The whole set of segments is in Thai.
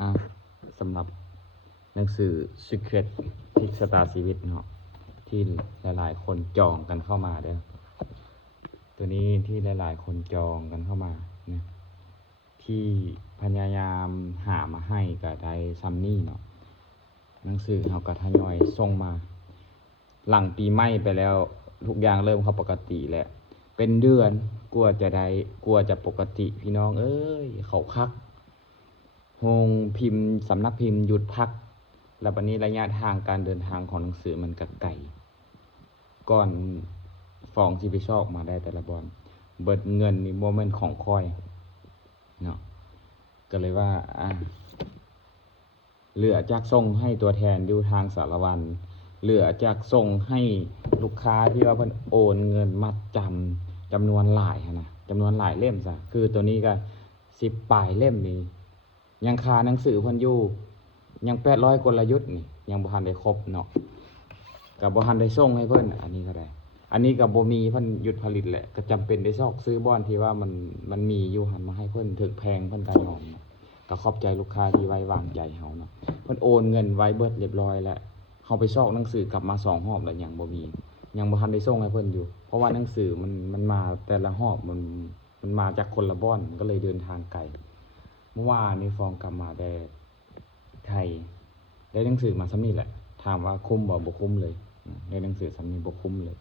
อ่ะสำหรับหนังสือ Secret พลิกชะตาชีวิตเนาะที่หลายๆคนจองกันเข้ามาเด้อตัวนี้ที่หลายๆคนจองกันเข้ามานะที่พยายามหามาให้กับได้ซัมนี่เนาะหนังสือเขาก็ทยอยส่งมาหลังปีใหม่ไปแล้วทุกอย่างเริ่มเข้าปกติแล้วเป็นเดือนกลัวจะได้กลัวจะปกติพี่น้องเอ้ยเขาคักโรงพิมพ์สำนักพิมพ์หยุดพักแล้ววันนี้ระยะทางการเดินทางของหนังสือมันก็ไกลก่อนฟองที่ไปชอบมาได้แต่ละบอนเบิดเงินนี่โมเมนต์ของคอยเนาะก็เลยว่าเหลือจากส่งให้ตัวแทนดูทางสารวันเหลือจากส่งให้ลูกค้าที่ว่าเพิ่นโอนเงินมัดจำนวนหลายนะจำนวนหลายเล่มซะคือตัวนี้ก็10 ปลายเล่มนี่ยังคาหนังสือเพิ่นอยู่ยัง800 กลยุทธ์นี่ยังบ่ทันได้ครบเนาะก็บ่ทันได้ส่งให้เพิ่นอันนี้ก็ได้อันนี้ก็บ่มีเพิ่นหยุดผลิตแหละก็จำเป็นได้ซอกซื้อบ่อนที่ว่ามันมีอยู่หันมาให้เพิ่นถึกแพงเพิ่นก็ยอมก็ขอบใจลูกค้าที่ไว้วางใจเฮาเนาะเพิ่นโอนเงินไว้เบิดเรียบร้อยแล้วเฮาไปซอกหนังสือกลับมา2 รอบแล้วยังบ่มียังบ่ทันได้ส่งให้เพิ่นอยู่เพราะว่าหนังสือมันมาแต่ละรอบมันมาจากคนละบ่อนก็เลยเดินทางไกลเมื่อวานนี้ฟองกลับมาได้ไทยได้หนังสือมาซ้ำนี่แหละถามว่าคุ้มบ่คุ้มเลยได้หนังสือซ้ำนี้บ่คุ้มเลย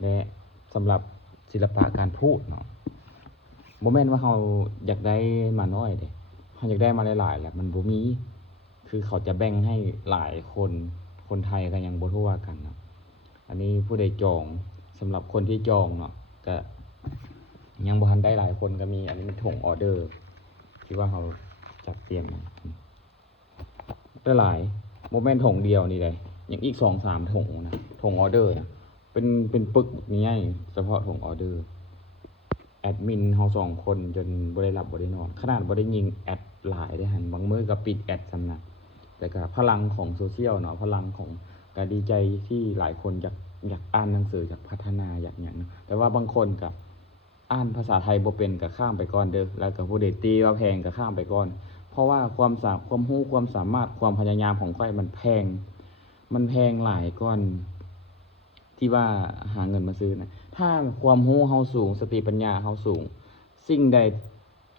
และสำหรับศิลปะการพูดเนาะบ่แม่นว่าเฮาอยากได้มาน้อยเด้เฮาอยากได้มาหลายๆแหละมันบ่มีคือเขาจะแบ่งให้หลายคนไทยก็ยังบ่ทั่วกันเนาะอันนี้ผู้ใดจองสำหรับคนที่จองเนาะก็ยังบ่ทันได้หลายคนก็มีอันนี้ถุงออเดอร์ที่ว่าเฮาจัดเตรียมมาได้หลายบ่แม่นถุงเดียวนี่ได้ยังอีก 2-3 ถุงนะถุงออเดอร์นะเป็นปึกใหญ่เฉพาะถุงออเดอร์แอดมินเฮา2 คนจนบ่ได้หลับบ่ได้นอนขนาดบ่ได้ยิงแอดหลายได้หั่นบางมื้อก็ปิดแอดซำนะแต่ก็พลังของโซเชียลเนาะพลังของการดีใจที่หลายคนอยากอ่านหนังสืออยากพัฒนาอยากหยังแต่ว่าบางคนก็อ่านภาษาไทยบ่เป็นก็ข้ามไปก่อนเด้อแล้วก็ผู้ใดตีว่าแพงก็ข้ามไปก่อนเพราะว่าความรู้ความสามารถความพยายามของข้อยมันแพงหลายก่อนที่ว่าหาเงินมาซื้อนะถ้าความรู้เฮาสูงสติปัญญาเฮาสูงสิ่งใด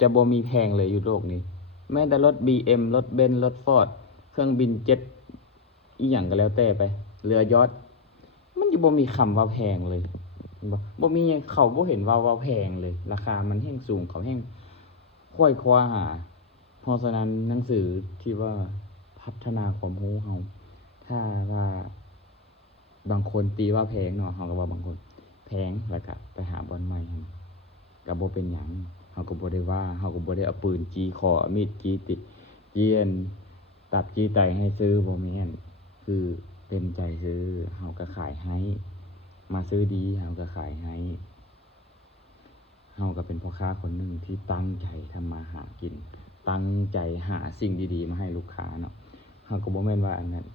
จะบ่มีแพงเลยอยู่โลกนี้แม้แต่รถ BM รถเบนซ์รถ Ford เครื่องบินเจ็ตอีหยังก็แล้วแต่ไปเรือยอชต์มันจะบ่มีคำว่าแพงเลยบ่มีเขาบ่เห็นว่าแพงเลยราคามันแฮ่งสูงเขาแฮ่งค่อยคว้าหาเพราะฉะนั้นหนังสือที่ว่าพัฒนาความรู้เฮาถ้าว่าบางคนตีว่าแพงเนาะเฮาก็ว่าบางคนแพงแล้วก็ไปหาบ่อนใหม่ก็บ่เป็นหยังเฮาก็บ่ได้ว่าเฮาก็บ่ได้เอาปืนจี้คอเอามีดจี้ติจี้ตับจี้ไตให้ซื้อบ่แม่นคือเต็มใจซื้อเฮาก็ขายให้มาซื้อดีเฮาก็ขายให้เฮาก็เป็นพ่อค้าคนหนึ่งที่ตั้งใจทำมาหากินตั้งใจหาสิ่งดีๆมาให้ลูกค้าเนาะเฮาก็บ่แม่นว่าอันนั้น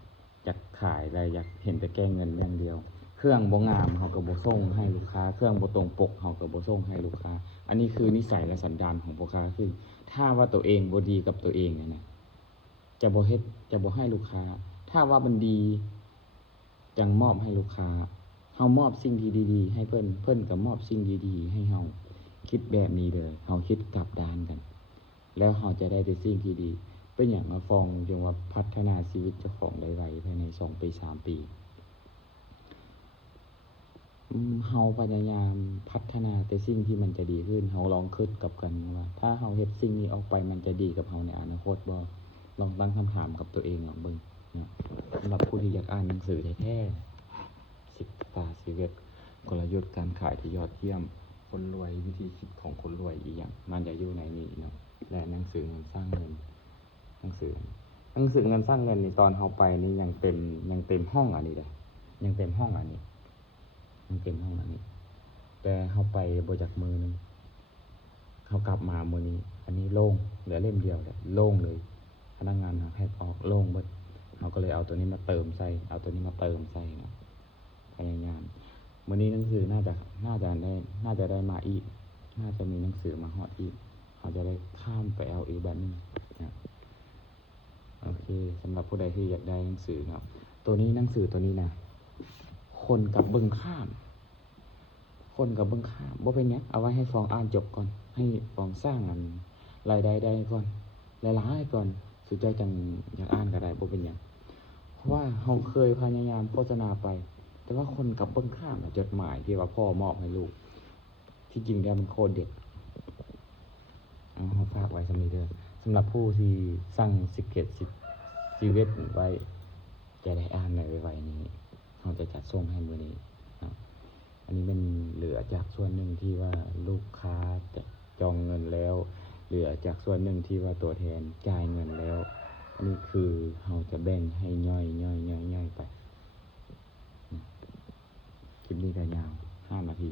อยากขายได้อยากเห็นแต่แก้เงินอย่างเดียวเครื่องบ่งามเฮาก็บ่ส่งให้ลูกค้าเครื่องบ่ตรงปกเฮาก็บ่ส่งให้ลูกค้าอันนี้คือนิสัยและสันดานของพ่อค้าคือถ้าว่าตัวเองบ่ดีกับตัวเองเนี่ยนะจะบ่ให้ลูกค้าถ้าว่ามันดีจังมอบให้ลูกค้าเฮามอบสิ่งที่ดีๆให้เพิ่นก็มอบสิ่งดีๆให้เฮาคิดแบบนี้เลยเฮาคิดกลับด้านกันแล้วเฮาจะได้แต่สิ่งที่ดีเป็นหยังมาฟองจังว่าพัฒนาชีวิตเจ้าของได้ไวภายใน2 ปี 3 ปีเฮาพยายามพัฒนาแต่สิ่งที่มันจะดีขึ้นเฮาลองคิดกับกันว่าถ้าเฮาเฮ็ดสิ่งนี้ออกไปมันจะดีกับเฮาในอนาคตบ่ลองตั้งคำถามกับตัวเองลองเบิ่งนะสำหรับผู้ที่อยากอ่านหนังสือแท้ๆ10 ตาชีวิตกลยุทธ์การขายที่ยอดเยี่ยมคนรวยวิธีคิดของคนรวยอีหยังมันจะอยู่ในนี้เนาะและหนังสือเงินสร้างเงินหนังสือเงินสร้างเงินนี่ตอนเฮาไปนี่ยังเต็มห้องอันนี้เด้ยังเต็มห้องอันนี้แต่เฮาไปบ่จักมือนึงเฮากลับมามื้อนี้อันนี้โล่งเหลือเล่มเดียวแหละโล่งเลยพนักงานแพ็คออกโล่งเบิดเฮาก็เลยเอาตัวนี้มาเติมใส่เนาะพยายามมื้อนี้หนังสือน่าจะได้มาอีกน่าจะมีหนังสือมาฮอดอีกเฮาจะได้ข้ามไปเอาอีกแบบนึงนะ สำหรับผู้ใดที่อยากได้หนังสือครับตัวนี้หนังสือตัวนี้นะคนกับเบิ่งข้าม คนกับเบิ่งข้ามบ่เป็นหยังเอาไว้ให้ฟองอ่านจบก่อนให้ฟองสร้างรายได้ก่อนหลายๆก่อนสุดใจจังอยากอ่านก็ได้บ่เป็นหยังเพราะว่าเฮาเคยพยายามโฆษณาไป แต่ว่าคนกับเบิ่งข้ามน่ะจดหมายที่ว่าพ่อมอบให้ลูกที่จริงแล้วมันโคตรเด็ดเอาฝากไว้สำนี้เด้อสำหรับผู้ที่สั่งชีวิตไว้จะได้อ่านในไวๆนี้เราจะจัดส่งให้มื้อนี้ครับอันนี้มันเหลือจากส่วนหนึ่งที่ว่าลูกค้าจะจองเงินแล้วเหลือจากส่วนหนึ่งที่ว่าตัวแทนจ่ายเงินแล้วอันนี้คือเราจะแบ่งให้ย่อยๆๆๆไปคลิปนี้ก็ยาว5 นาที